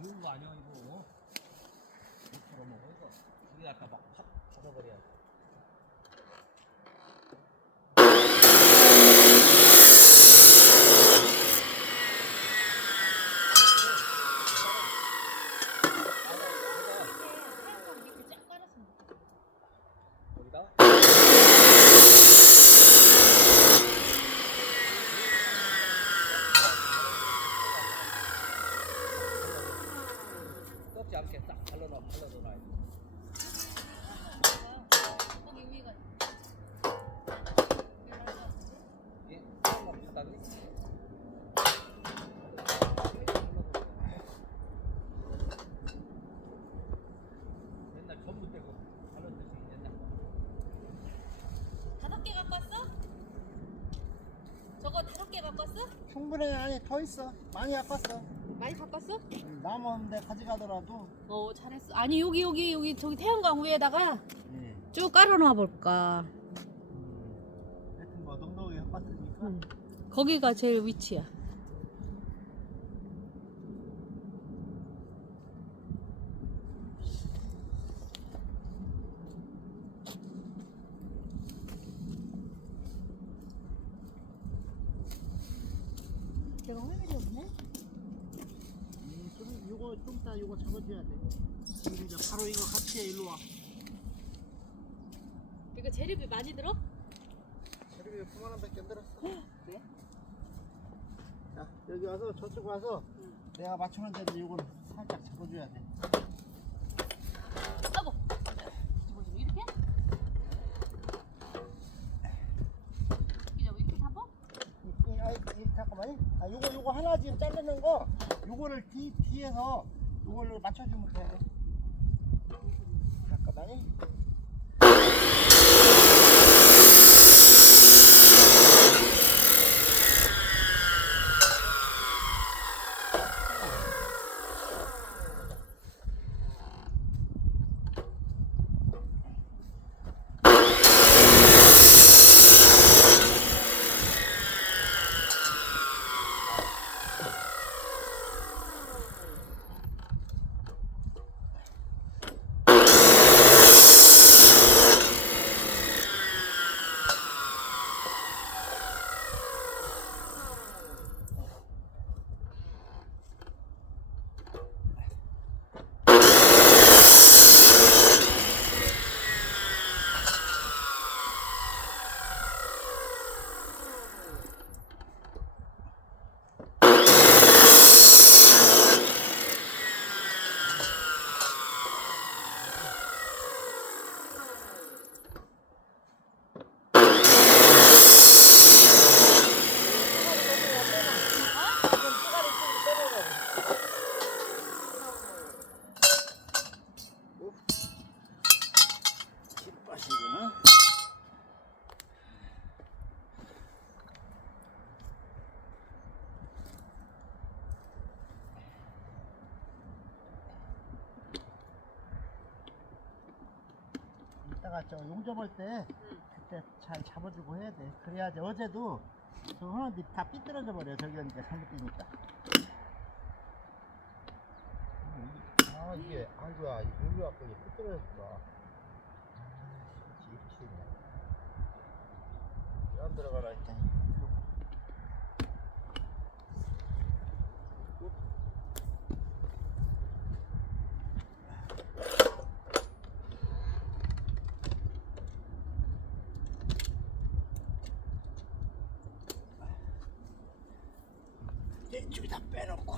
지운 거 아니야 이거? 못 먹어 이거. 이게 아까 막 팍 받아버려. 썩지 않게 딱 발라놔. 거기 위가 예, 조금만 비슷하게. 옛날 전부 떼고 발라듯이 옛날. 5개 갖고 왔어? 저거 5개 갖고 왔어? 충분해. 아니 더 있어. 많이 아팠어. 많이 갖고 왔어? 남았는데 가져가더라도. 잘했어. 아니 여기 저기 태양광 위에다가 예. 쭉 깔아놔 볼까. 하여튼 뭐 넉넉하게 아팠으니까. 거기가 제일 위치야. 제가 화면이 없네? 요거 좀 이따 요거 잡아줘야 돼. 근데 이제 바로 이거 같이 해. 일로 와. 이거 재료비 많이 들어? 재료비 9만 원밖에 안 들었어. 그래? 자 여기 와서 저쪽 와서 내가 맞추는 대로 요거를 살짝 잡아줘야 돼. 아이고. 집어주고 이렇게? 이렇게 잡아? 잠깐만요. 요거 하나 지금 자르는 거 요거를 뒤에서 요걸로 맞춰주면 돼. 잠깐만요. 이따가 저 용접 할 때 그때 잘 잡아주고 해야 돼. 그래야지. 어제도 저 하나들이 다 삐뚤어져 버려. 저기 오니까 잘못 뛰니까. 이게 아이고야 여기 갖고 이게 삐뚤어졌어. 안 들어가라 했더니. 이쪽에 다 빼놓고.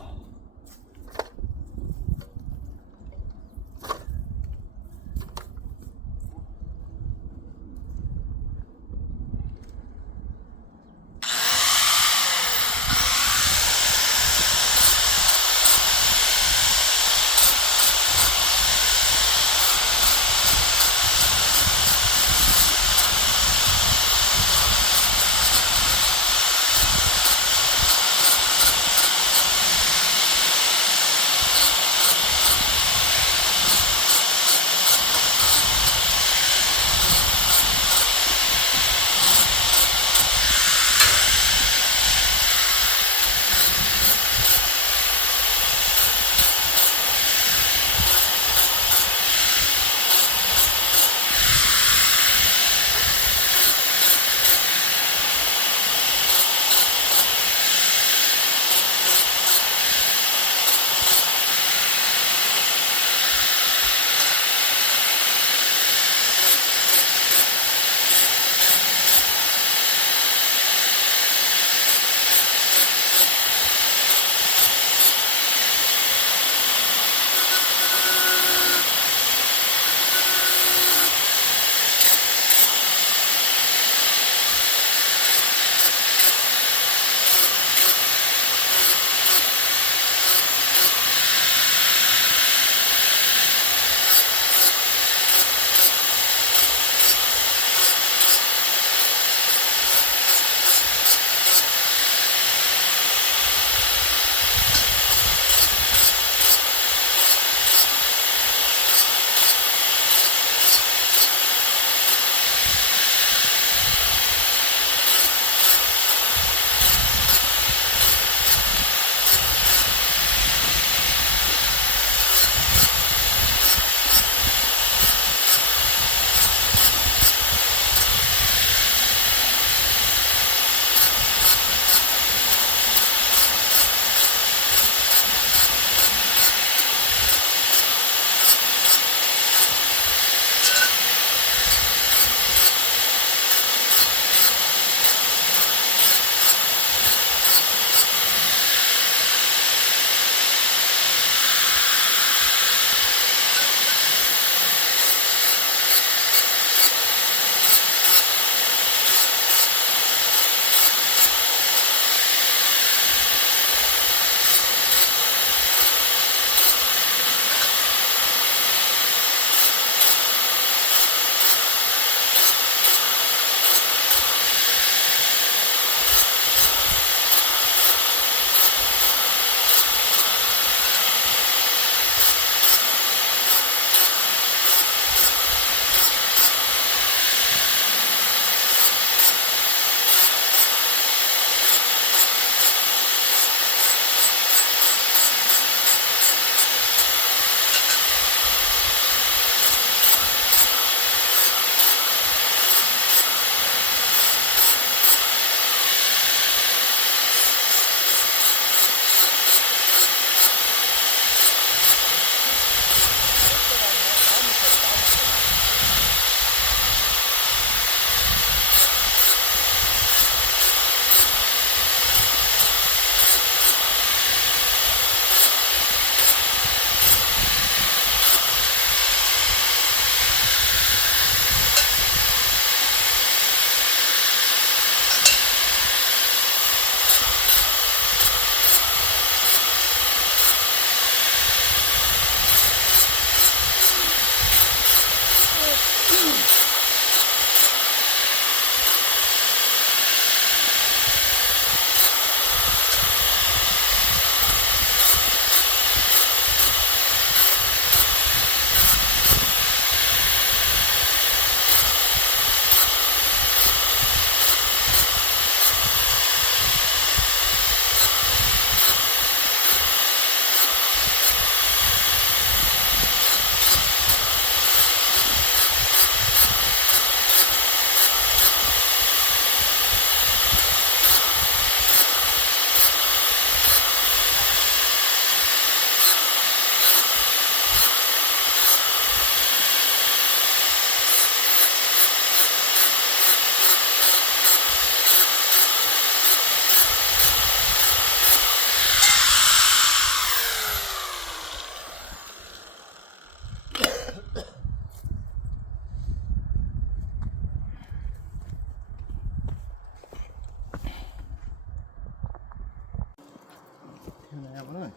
뭐냐면은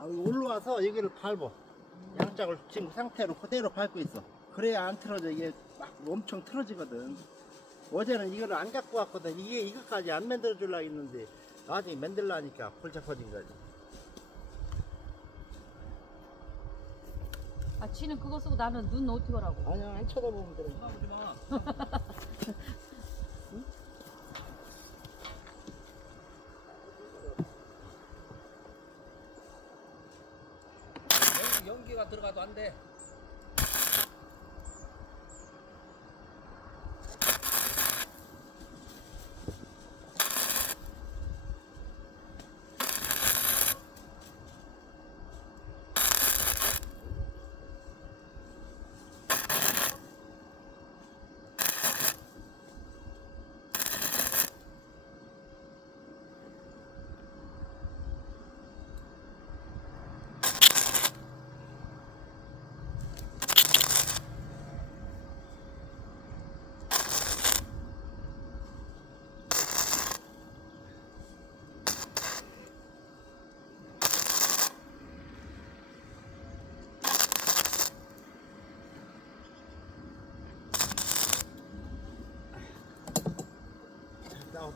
여기 올라와서 여기를 밟어. 양짝을 지금 상태로 그대로 밟고 있어. 그래야 안 틀어져. 이게 막 엄청 틀어지거든. 어제는 이거를 안 갖고 왔거든. 이게 이거까지 안 만들어 주려고 했는데 나중에 만들라니까 골잡아진 거지. 아 지는 그거 쓰고 나는 눈 어떻게 하라고? 아니야, 안 쳐다보면 돼. 쳐다보지 마. 연기가 들어가도 안 돼.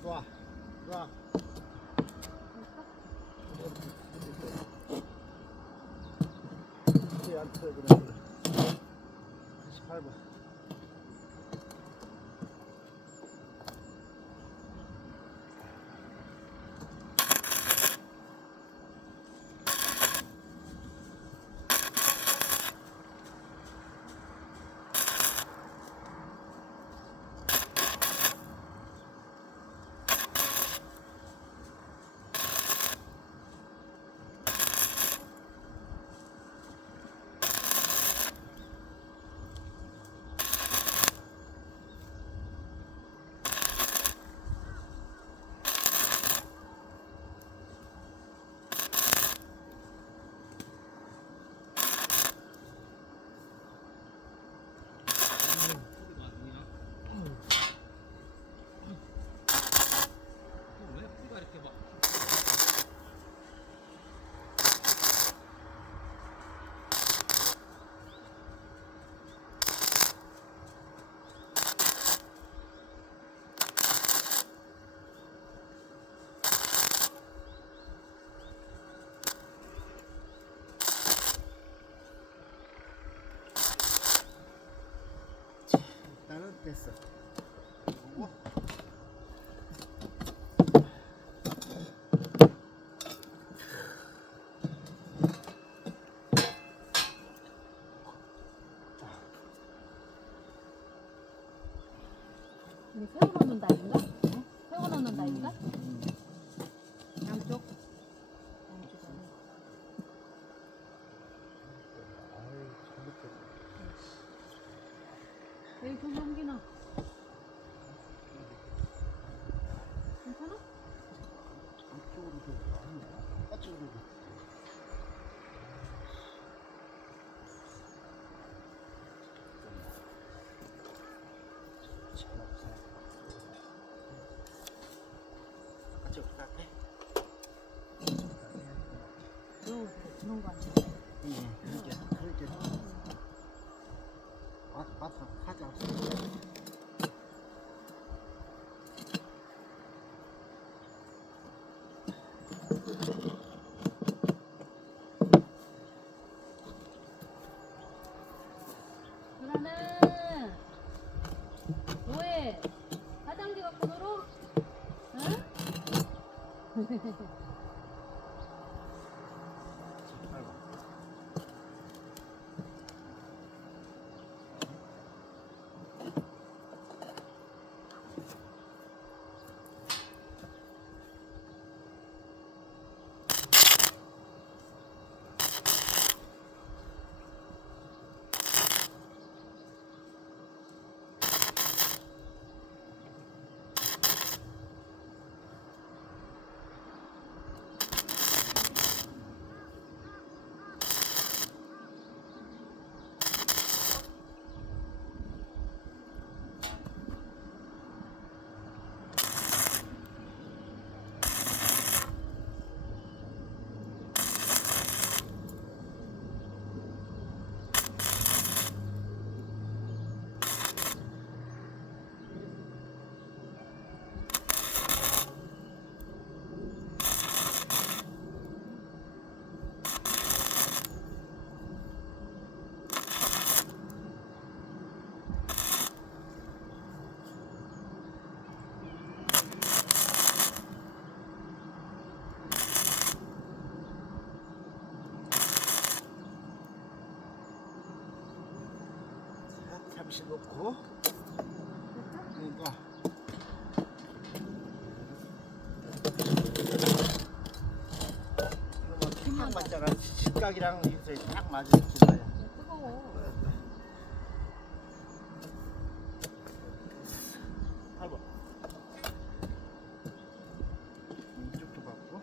놔. 놔. 이게 안 틀어지네. 다시 밟아. 왜 뿌리가 이렇게 막 나는 됐어. 요거. 이게 세워 넣는 다인가? 응? 세워 넣는 다인가? 양쪽. 양쪽 안에. 아유, 잘못했네. 여기 좀 옮기나? 괜찮아? 이쪽으로 좀 아니야? 이쪽으로. 그런 거 아니야? 그렇게. 맞아, 하자. 누나는 뭐해? 화장지 갖고 놀어? 응? 혹시 놓고 그러니까 이거 뭐 맞잖아. 직각이랑 이게 딱 맞은 길이야. 뜨거워. 봐봐. 이쪽도 받고.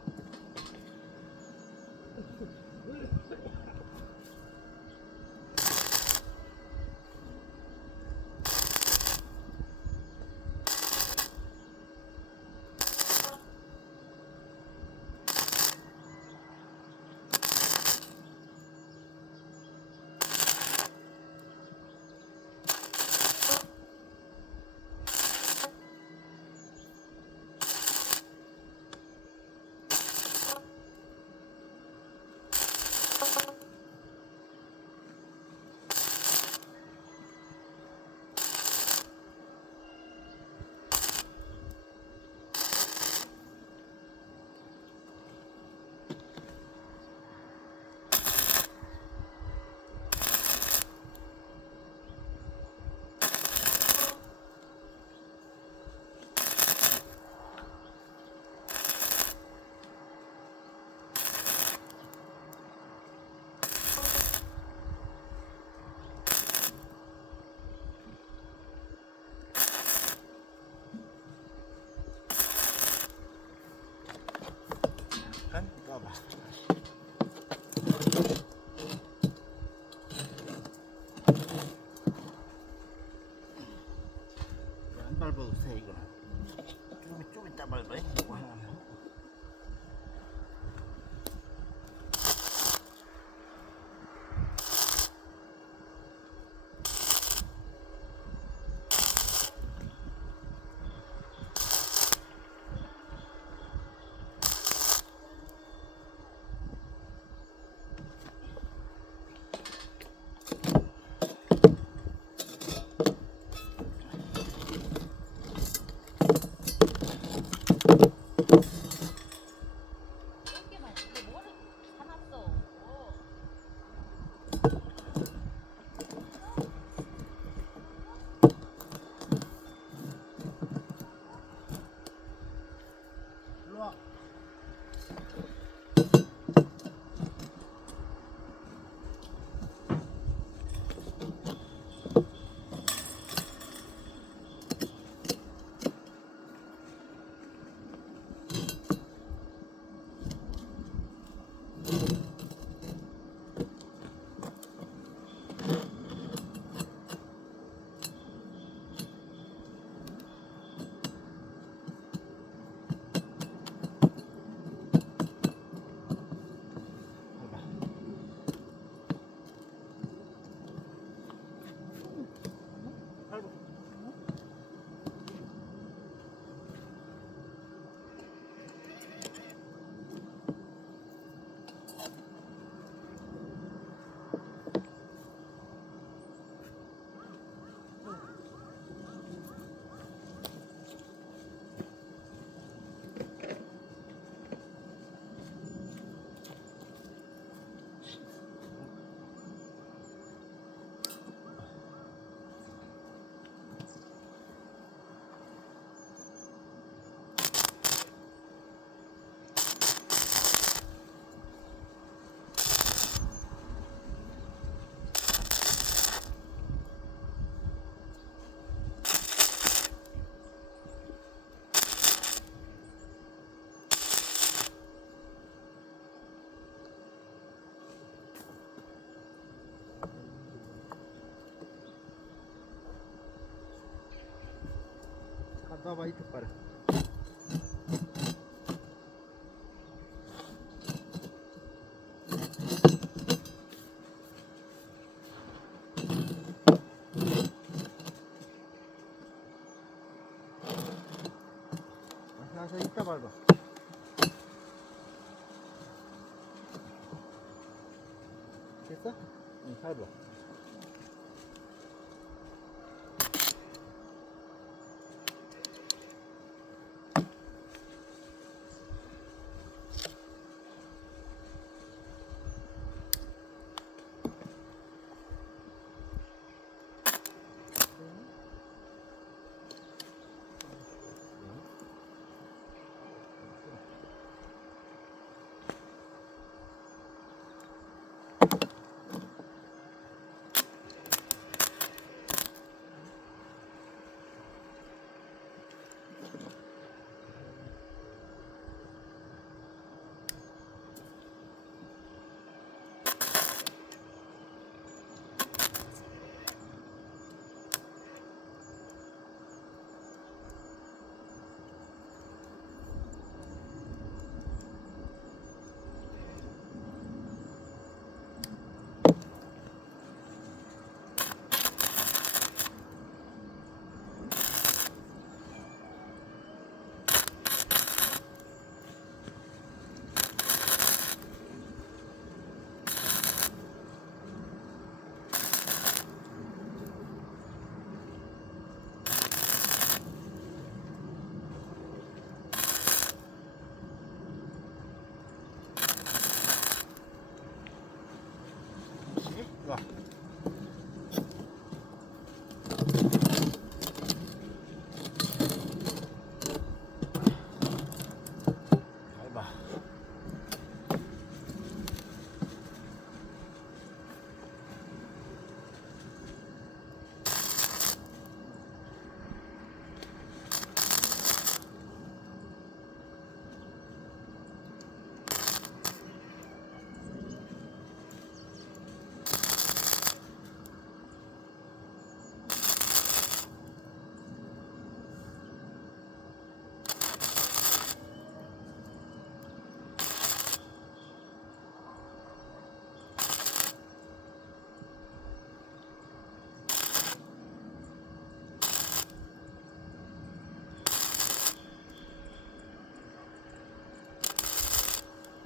잠깐 꺼봐. 안 밟아도 돼 이거는. 좀 이따 밟아. 이거 하나. 몇 개만 근데 뭐를 다 놨어. 일로 와. 밟아. 밟아. 갔다 와봐 이쪽 봐라. 가서 이따 밟아. 됐어? 응, 밟아.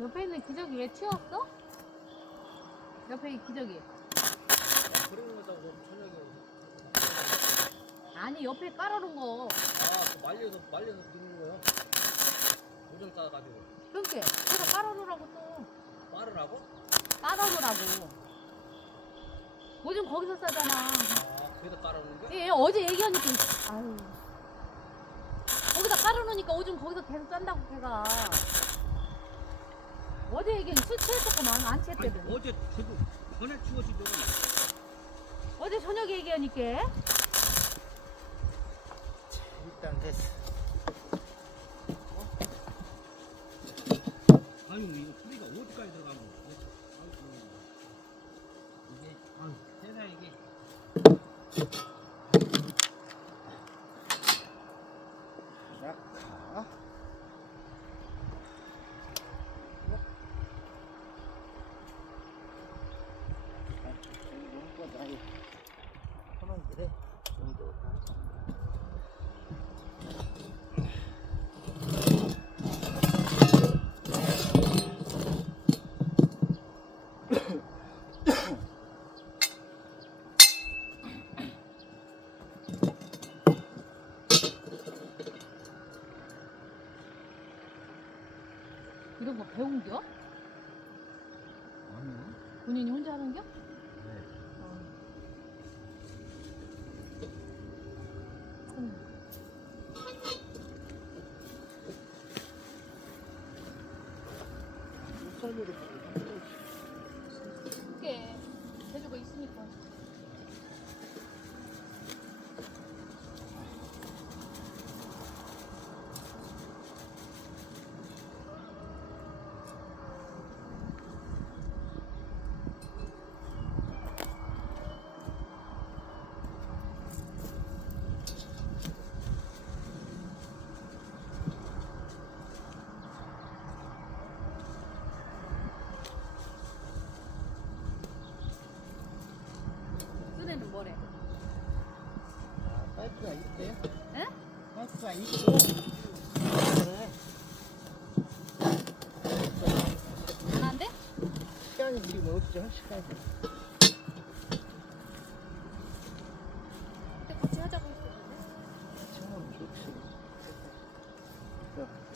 옆에 있는 기저귀 왜 치웠어? 옆에 이 기저귀. 그런 거다고 저녁에. 아니 옆에 깔아놓은 거. 그 말려서 넣는 거요. 고정 싸가지고. 그렇게 그래서 깔아놓으라고 또. 빠르라고? 깔아놓으라고. 요즘 거기서 싸잖아. 그래서 깔아놓는 거야? 예, 어제 얘기하니까 아유. 거기다 깔아놓으니까 오줌 거기서 계속 싼다고 걔가. 어제 얘기는 술 취했었구만. 안 취했거든. 어제 저도 전에 치워지죠. 어제 저녁에 얘기하니까. 일단 됐어. 아유 이거 소리가 어디까지 들어가면 이게 세상 이게 낙하. 그래. 정도 이런 거 배운겨? 아니 본인이 혼자 하는겨? 네. 썰매를 그게 재주가 있으니까. 쓰네는 뭐래? 파이프가 있대. 응? 파이프가 있고. 그래. 안 돼? 시간이 지금 없죠. 시간이. 그때 같이 하자고 했었는데. 처음 좋지.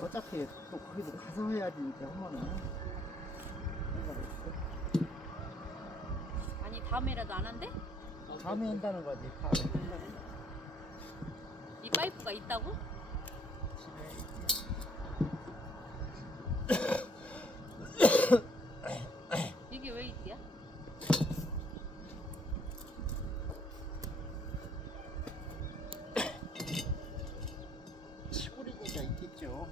어차피 또 거기도 가서 해야지 이제 하면은. 아니 다음에라도 안 한대? 다음에 한다는 거지. 다음에 한다는 거. 이 파이프가 있다고? 이게 왜 있대야? 시골이니까 있겠죠.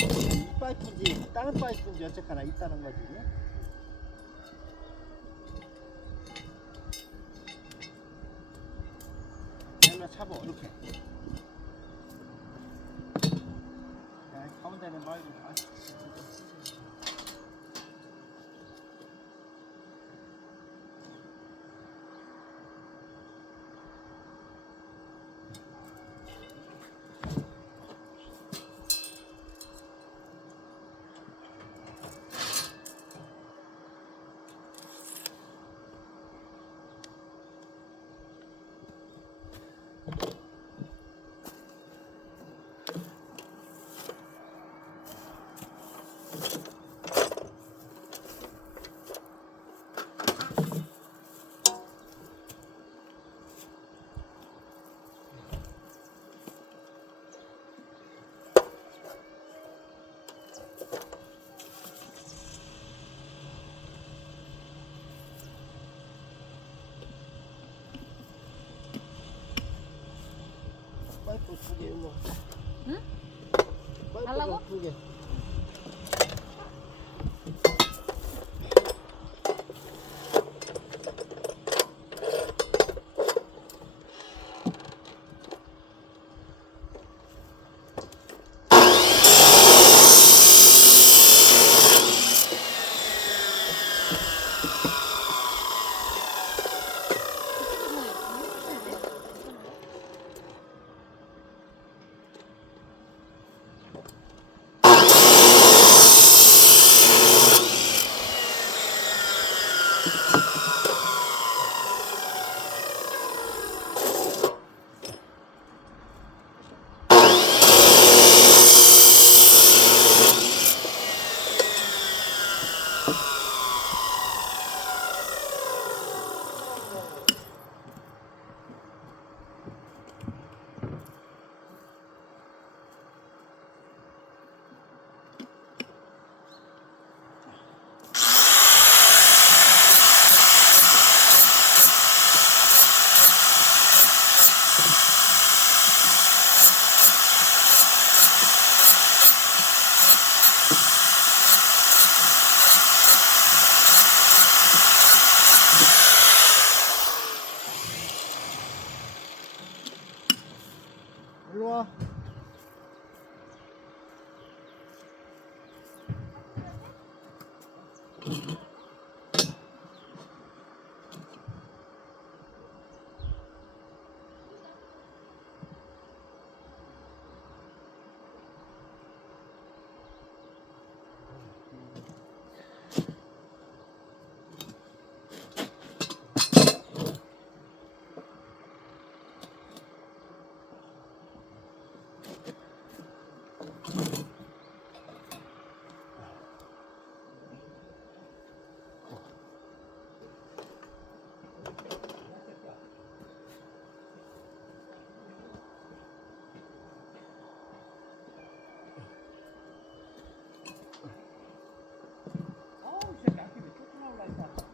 이 파이프인지 다른 파이프인지 어쨌거나 있다는 거지. 하나 잡아 이렇게. 야, 가운데는 말고. 파이프 2개 일로. 응? 파이프가 달라고? 2개. 어. 어우 이 새끼 앞에 왜 쫓겨 나올라 했다.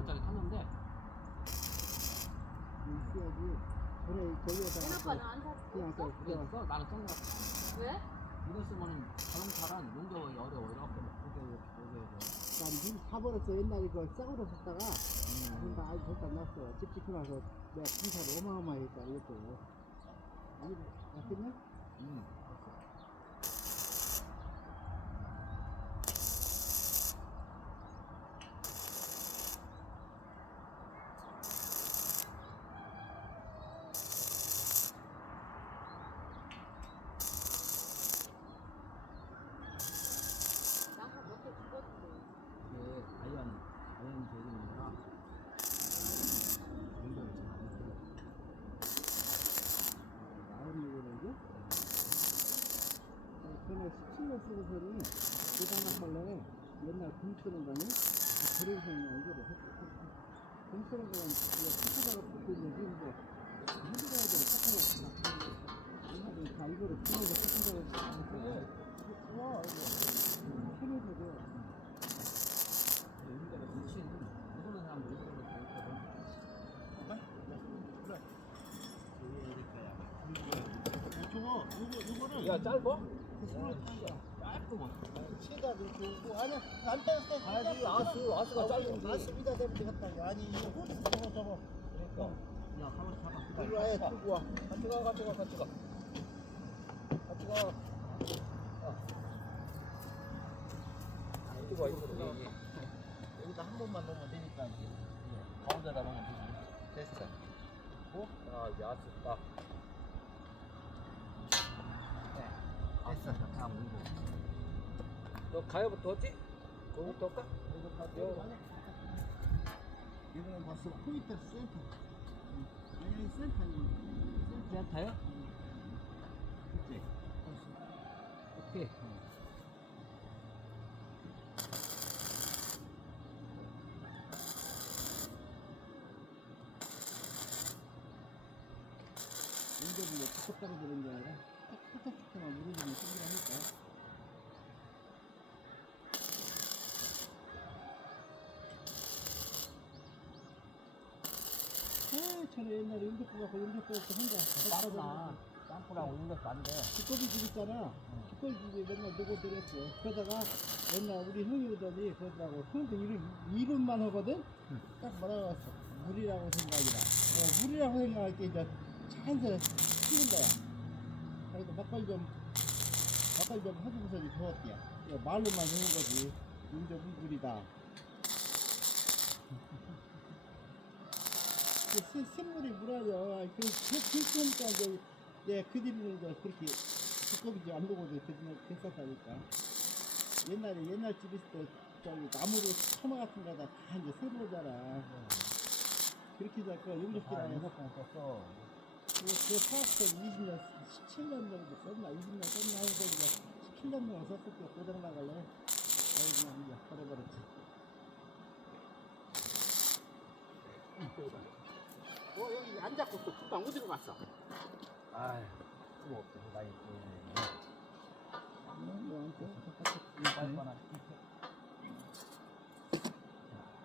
원짜리 탔는데 있어야지. 전에 저기에다가 아빠는 안 샀어? 그냥 저 그냥 그래서 나는 쏜거 같아. 왜? 이거 쓰면은 자동차란 용접이 어려워. 이렇게 막 여기 난 미리 사버렸어. 옛날에 그 싸구려 샀다가 그러니까 아주 절대 안 났어. 집 짓고 나서 내가 공사를 어마어마했다 이것도. 이거 맞겠냐? 양파 몇개 죽었는데. 이게 아이언 제품이라 용접이 잘안 돼. 나은 이거는데? 전에 17년 쓰고서는 대단한 말래 옛날 금처럼 가니 그래서 그냥 이거를 했어. 금처럼 가면 이거 카타다가 붙고 있는데 이거 해줘야 돼. 카타다가 옛날에 다 이거를 풀어서 카타다가 붙고 와 이거 편해서 돼. 용접이 미친 모르는 사람도 용접을 다 있거든. 요거를 야 짧아? 짧구만. 치다 놓고 아니야 안 뺐을 때 가야지. 아스가 짧은데. 아스비다 되면 되겠다. 아니 이거 저거 그러니까. 야 가만 잠깐 이거 아예 들고 와. 같이 가. 이거 이거 여기다 한 번만 넣으면 되니까 이제 가운데다 놓으면 되지. 됐어. 자 이제 아스 딱. 됐어. 다 물고. 너 가야부터 했지? 거기부터 할까? 이거는 벌써 포인트 센터. 아니 센터니. 센터요? 그치? 오케이. 인접이 툭툭 떨어지는 게 아니라 탁탁탁탁만 무너지면 충분하니까. 전에 옛날에 인접부 갖고 인접부 갖고 혼자 땀나. 땀프랑 올려서 안 돼. 두꺼비 집 있잖아. 두꺼비 집에 맨날 누고 들였어. 그러다가 옛날 우리 형이 오더니 그러더라고. 형도 이론만 하거든? 딱 뭐라고 했어. 물이라고 생각이라. 물이라고 생각할 때 이제 찬스 키운 거야. 그래도 막걸리 좀 해주고서 이제 좋았대요. 말로만 하는 거지. 인접은 물이다. 샘물이 물하냐. 그러니까 이제 내 그들은 이제 그렇게 두꺼비지 안 보고도 됐었다니까. 옛날 집 있을 때 저기 나무로 처마 같은 거다 다 이제 새로잖아. 그렇게 해서 그 용접기랑 해서 썼어. 그 사업도 20년, 17년 정도 썼나, 20년 썼나 하고 이제 17년 정도 썼을 때 고장 나갈래. 아이 그냥 이제 버려버렸지. 여기 안 잡고 또 금방 어디로 갔어? 아이, 뭐 없어. 나 이거. 빨리 빨아.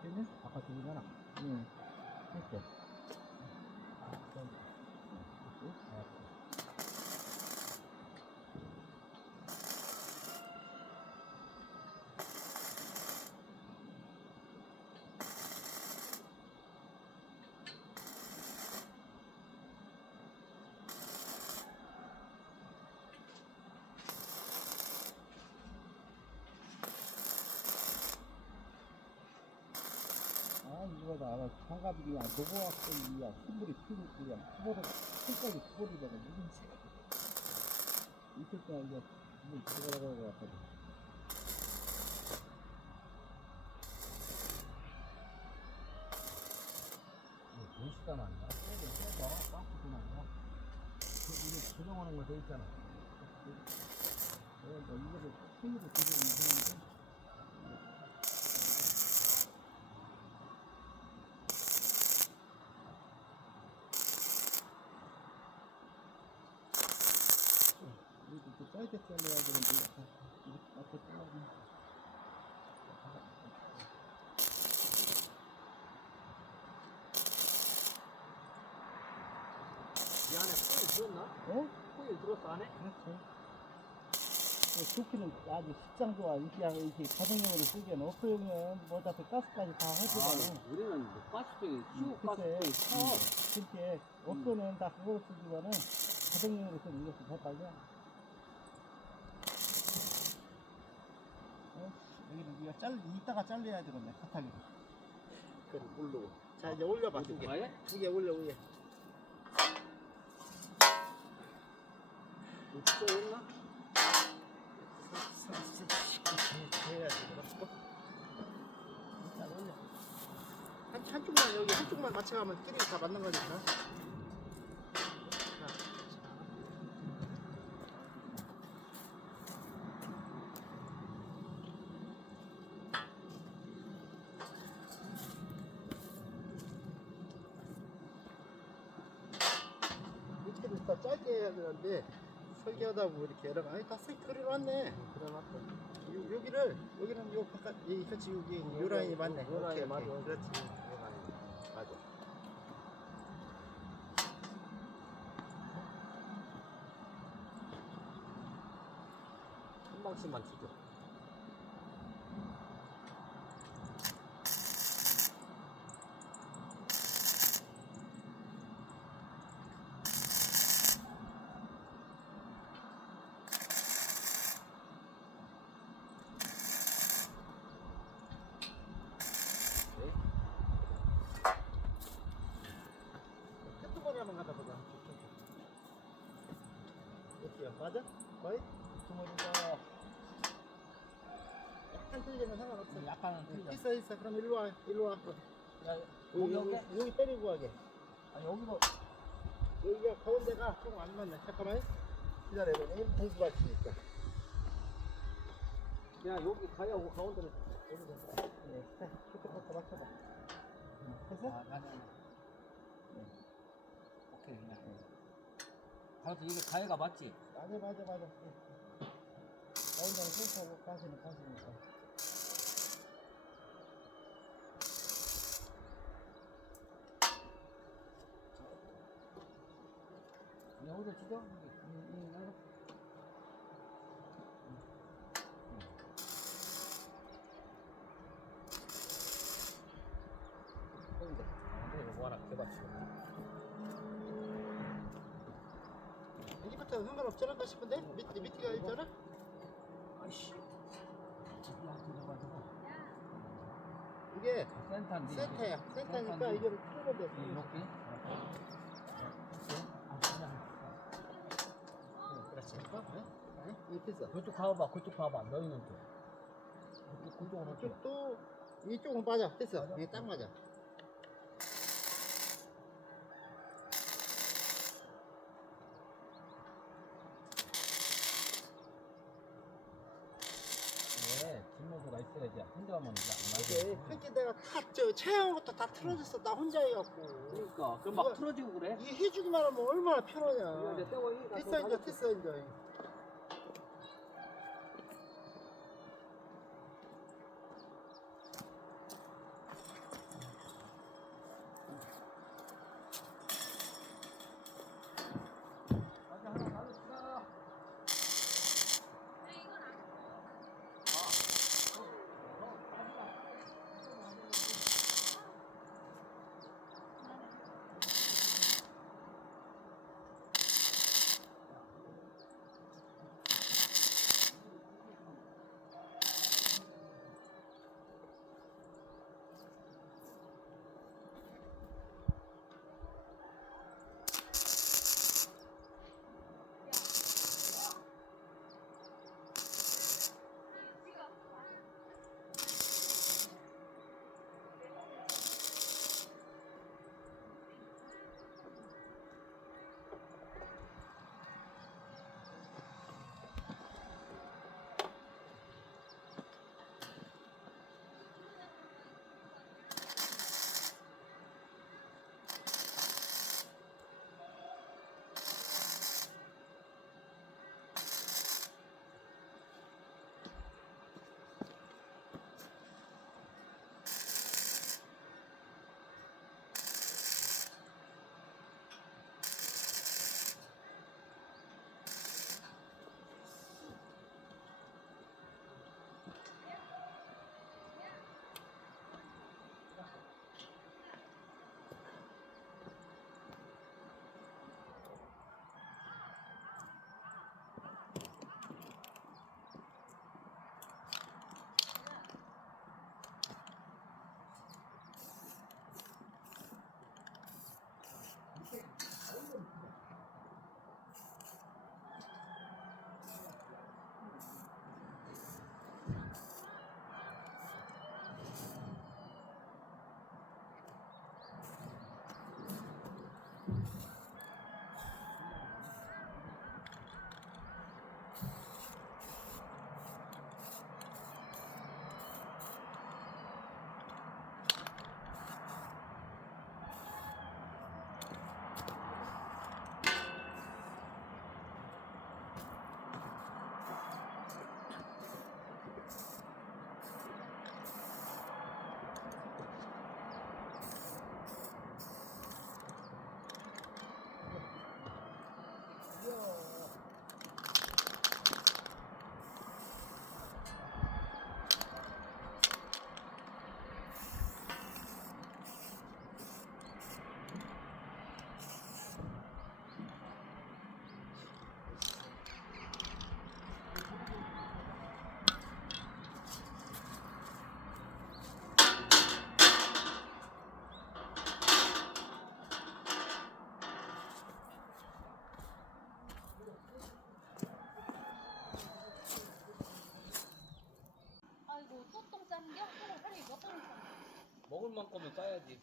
됐네? 아까 저기잖아. 응. 됐어. 이거다 알아. 장갑이야, 노고학생이야, 순물이 피우고야, 투보를, 손까지 투보리다가 무슨 새가. 이틀 동안 이제 물 들어가라고 해갖거든. 몇 시간 아니야? 세봐. 빵꾸도 나냐? 이게 조정하는 거 돼 있잖아. 이거를 손으로 조정을 하는데. 이것도 짧게 잘라야 되는데, 이렇게 앞에 잘라주면. 이 안에 코일 들었나? 어? 코일 들었어 안에? 그렇지. 좋기는 아주 식장 좋아. 이렇게 가정용으로 쓰기에는 오프용은 뭐 어차피 가스까지 다 하지만. 우리는 뭐 가스통이 시우 글쎄, 가스통이 커. 그렇게 오프는 다 그걸 쓰기보다는 가정용으로 쓰는 이것도 더 빨려. 여기를 이따가 잘라야 되겠네, 카타기로. 그래 물로. 자, 이제 올려봐, 어디 두 개. 가해? 두 개 올려, 위에. 이거 했나? 해야지, 일단 올려. 한쪽만, 여기 한쪽만 맞춰가면 끼리 다 맞는 거니까. 자, 밑에를 더 짧게 해야 되는데 설계하다 보면 이렇게 여러 아니 다 색 그려놨네. 그래놨어. 여기는 요 바깥 여기 그렇지 여기 요 라인이 맞네. 요 라인이 오케이, 맞아. 오케이. 그렇지. 요 라인 맞아. 한 방씩만 치죠. 끝머리 한번 가다 보자. 어때요? 맞아? 거의? 주머니가 약간 틀리면 상관없어. 약간은 틀려. 있어. 그럼 일로 와. 일로 와. 야, 여기 때리고 가게. 아 여기도 여기가 가운데가 조금 안 맞네. 잠깐만. 기다려보네. 공수 받치니까. 야 여기 가야고 가운데는 여기서. 네. 자, 그때 갖다 맞춰봐. 됐어? 아니. 오케이 그냥. 가서 이게 가해가 맞지? 맞아. 가운데는 센터고 가시는 가시니까. 여기서 치죠? 워낙 개박치거든. 여기부터 상관없지 않을까 싶은데? 밑에가 있잖아? 아이씨. 야, 들어가지고. 이게 센터인데. 센터야. 센터니까 센터인데. 이거를 풀면 돼. 이렇게. 그렇지. 이렇게 있어. 그쪽 봐봐. 그쪽 봐봐. 너희는 또. 그쪽으로 좀. 이쪽도 이쪽은 맞아. 됐어. 이게 딱 맞아. 네, 뒷모습가 있어야지. 혼자 하면 이제 이게 안 그렇게 내가 다 체험한 것도 다 틀어졌어. 나 혼자 해갖고. 그러니까. 그럼 막 이거- 틀어지고 그래? 이게 해주기만 하면 얼마나 이거 편하냐. 이제 떼고 이 됐어 이제. 맞아, 하나 나눠주자. 조금만 거면 싸야지.